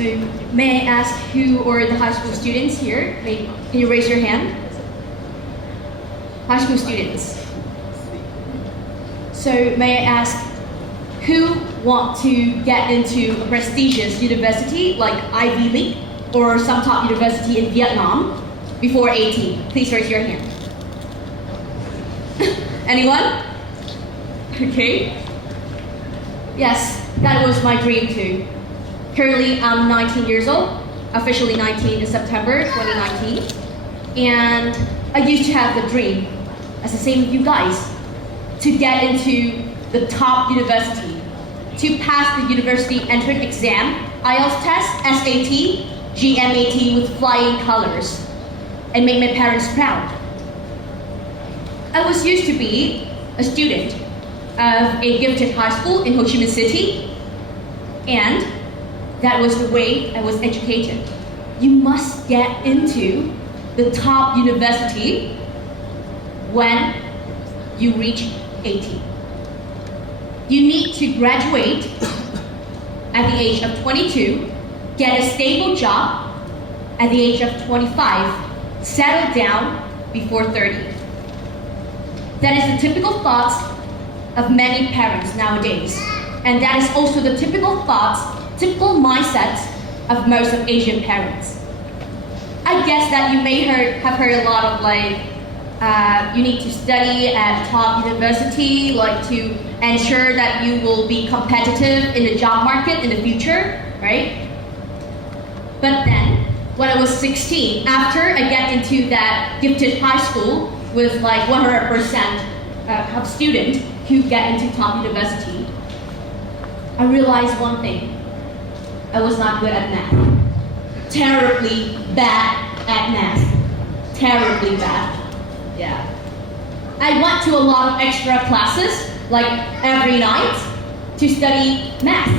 So may I ask who are the high school students here? Can you raise your hand? High school students. So may I ask who want to get into a prestigious university like Ivy League or some top university in Vietnam before 18? Please raise your hand. Anyone? Okay. Yes, that was my dream too. Currently, I'm 19 years old, officially 19 in September 2019. And I used to have the dream, as the same with you guys, to get into the top university, to pass the university entrance exam, IELTS test, SAT, GMAT with flying colors, and make my parents proud. I was used to be a student of a gifted high school in Ho Chi Minh City, and that was the way I was educated. You must get into the top university when you reach 18. You need to graduate at the age of 22, get a stable job at the age of 25, settle down before 30. That is the typical thoughts of many parents nowadays. And that is also the typical typical mindset of most of Asian parents. I guess that you may have heard a lot of you need to study at top university, to ensure that you will be competitive in the job market in the future, right? But then, when I was 16, after I get into that gifted high school with 100% of students who get into top university, I realized one thing. I was not good at math. Terribly bad at math. Terribly bad. Yeah. I went to a lot of extra classes, every night, to study math.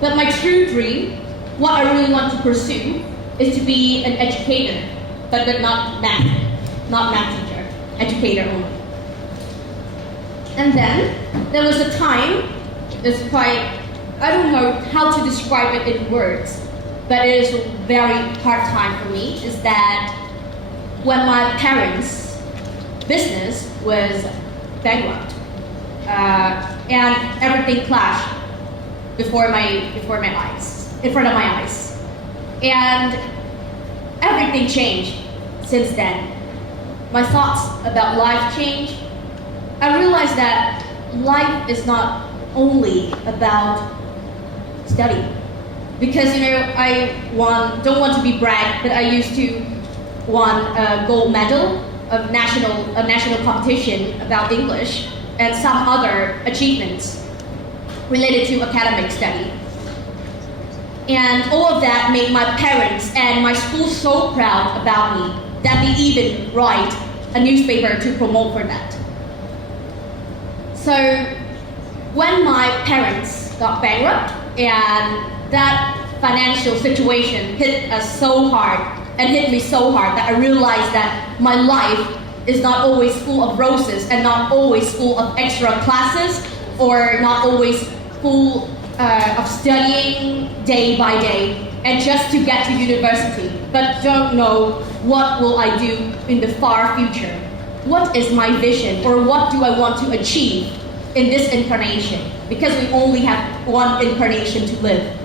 But my true dream, what I really want to pursue, is to be an educator, but not math teacher, educator only. And then there was a time, I don't know how to describe it in words, but it is a very hard time for me, is that when my parents' business was bankrupt, and everything clashed before my eyes, in front of my eyes. And everything changed since then. My thoughts about life changed. I realized that life is not only about study. Because I don't want to be brag, but I used to won a gold medal of a national competition about English and some other achievements related to academic study. And all of that made my parents and my school so proud about me that they even write a newspaper to promote for that. So when my parents got bankrupt and that financial situation hit us so hard and hit me so hard that I realized that my life is not always full of roses and not always full of extra classes or not always full of studying day by day and just to get to university, but don't know what will I do in the far future. What is my vision, or what do I want to achieve in this incarnation? Because we only have one incarnation to live.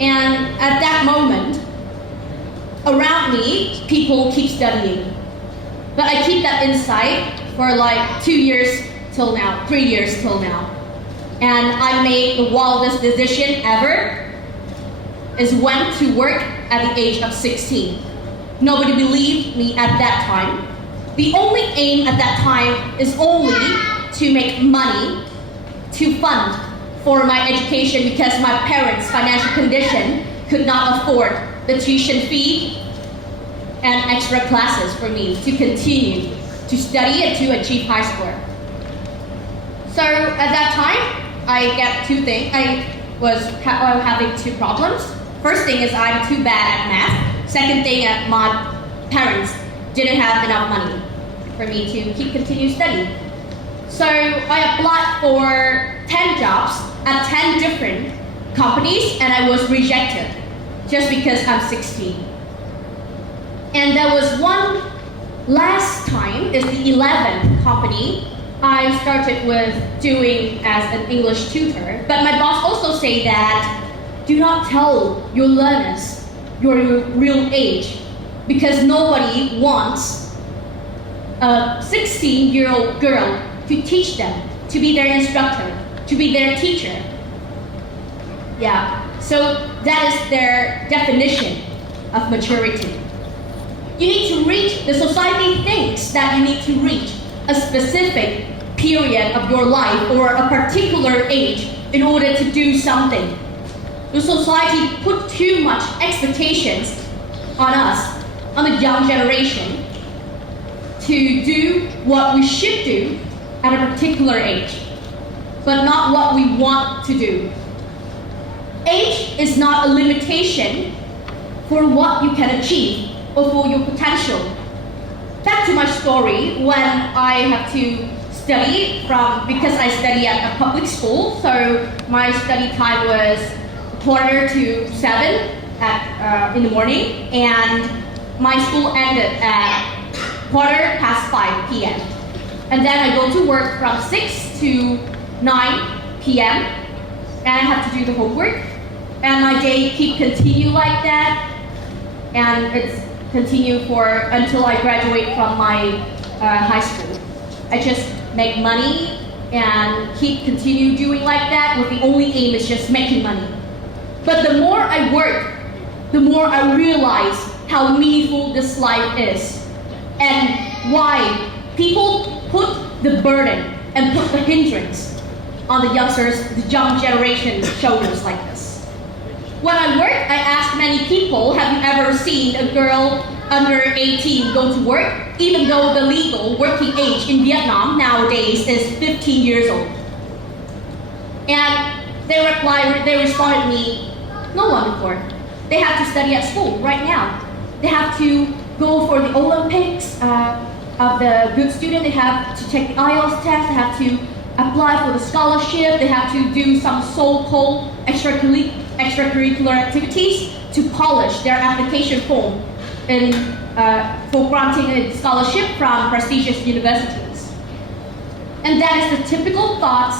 And at that moment, around me, people keep studying. But I keep that inside for 2 years till now, 3 years till now. And I made the wildest decision ever, is went to work at the age of 16. Nobody believed me at that time. The only aim at that time is only to make money to fund for my education because my parents' financial condition could not afford the tuition fee and extra classes for me to continue to study and to achieve high score. So at that time, I get two things. I was having two problems. First thing is I'm too bad at math. Second thing, my parents didn't have enough money for me to continue studying. So I applied for 10 jobs at 10 different companies and I was rejected just because I'm 16. And there was one last time, is the 11th company I started with doing as an English tutor. But my boss also said that do not tell your learners your real age, because nobody wants a 16-year-old girl to teach them, to be their instructor, to be their teacher. Yeah, so that is their definition of maturity. You need to reach, the society thinks that you need to reach a specific period of your life or a particular age in order to do something. The society put too much expectations on us, on the young generation, to do what we should do at a particular age, but not what we want to do. Age is not a limitation for what you can achieve or for your potential. Back to my story, when I have to study because I study at a public school, so my study time was 6:45 in the morning, and my school ended at 5:15 p.m. And then I go to work from 6 to 9 p.m. and I have to do the homework, and my day continue like that, and it's continue until I graduate from my high school. I just make money and continue doing like that with the only aim is just making money. But the more I work, the more I realize how meaningful this life is and why people put the burden and put the hindrance on the youngsters, the young generation shoulders like this. When I work, I ask many people, have you ever seen a girl under 18 go to work, even though the legal working age in Vietnam nowadays is 15 years old? And they responded me, no one before. They have to study at school right now. They have to go for the Olympics of the good student. They have to take the IELTS test. They have to apply for the scholarship. They have to do some so-called extracurricular activities to polish their application form for granting a scholarship from prestigious universities. And that is the typical thoughts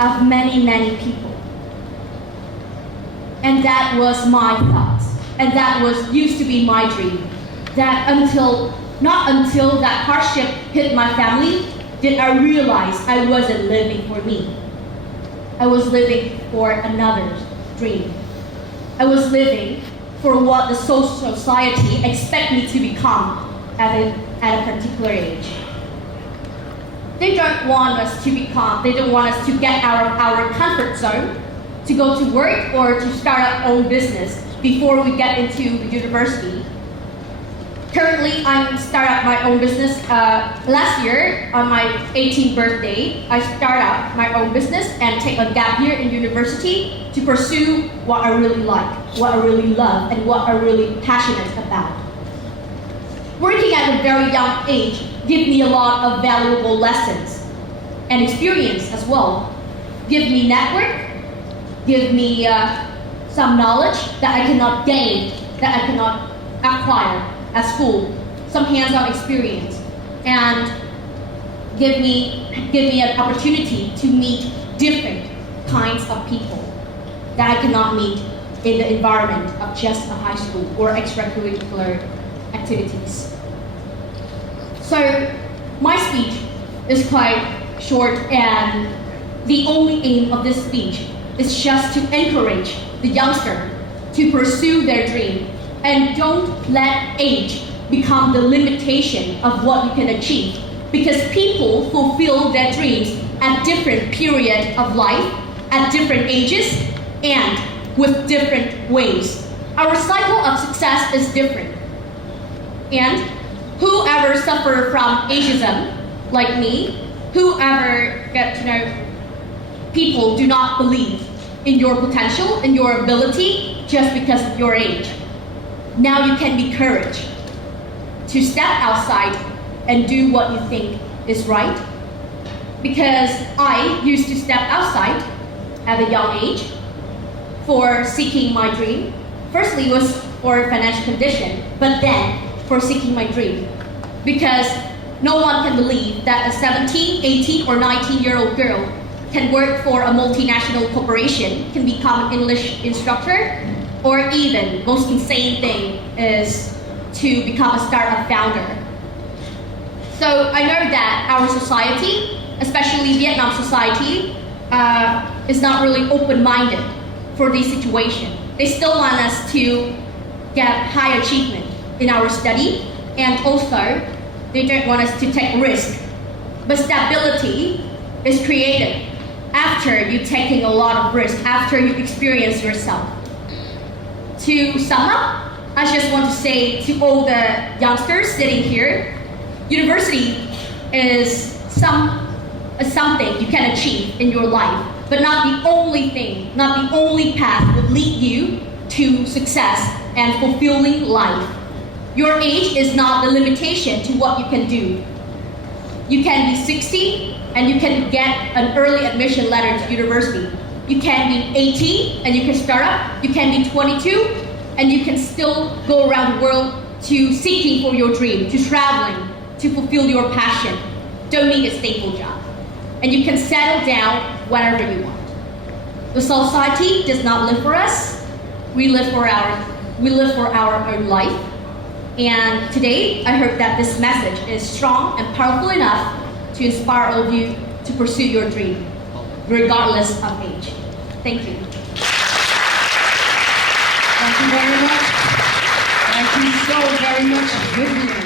of many, many people. And that was my thoughts. And that used to be my dream. That not until that hardship hit my family did I realize I wasn't living for me. I was living for another's dream. I was living for what the society expects me to become at a particular age. They don't want us to get out of our comfort zone, to go to work or to start our own business before we get into the university. Currently, I'm starting up my own business. Last year, on my 18th birthday, I started up my own business and take a gap year in university to pursue what I really like, what I really love, and what I'm really passionate about. Working at a very young age gives me a lot of valuable lessons and experience as well. Give me network, give me some knowledge that I cannot gain, that I cannot acquire at school, some hands-on experience, and give me an opportunity to meet different kinds of people that I cannot meet in the environment of just a high school or extracurricular activities. So my speech is quite short, and the only aim of this speech is just to encourage the youngster to pursue their dream, and don't let age become the limitation of what you can achieve, because people fulfill their dreams at different periods of life, at different ages, and with different ways. Our cycle of success is different. And whoever suffer from ageism, like me, whoever get to know people do not believe in your potential, in your ability, just because of your age. Now you can be courage to step outside and do what you think is right. Because I used to step outside at a young age for seeking my dream. Firstly, it was for financial condition, but then for seeking my dream. Because no one can believe that a 17, 18, or 19-year-old girl can work for a multinational corporation, can become an English instructor, or even, most insane thing is to become a startup founder. So I know that our society, especially Vietnam society, is not really open-minded for this situation. They still want us to get high achievement in our study, and also they don't want us to take risk. But stability is created after you taking a lot of risk, after you experience yourself. To sum up, I just want to say to all the youngsters sitting here, university is something you can achieve in your life, but not the only thing, not the only path that will lead you to success and fulfilling life. Your age is not the limitation to what you can do. You can be 60 and you can get an early admission letter to university. You can be 18 and you can start up. You can be 22 and you can still go around the world to seeking for your dream, to traveling, to fulfill your passion. Don't need a stable job. And you can settle down whenever you want. The society does not live for us. We live for our own life. And today, I hope that this message is strong and powerful enough to inspire all of you to pursue your dream, regardless of age. Thank you. Thank you very much. Thank you so very much, Vivian.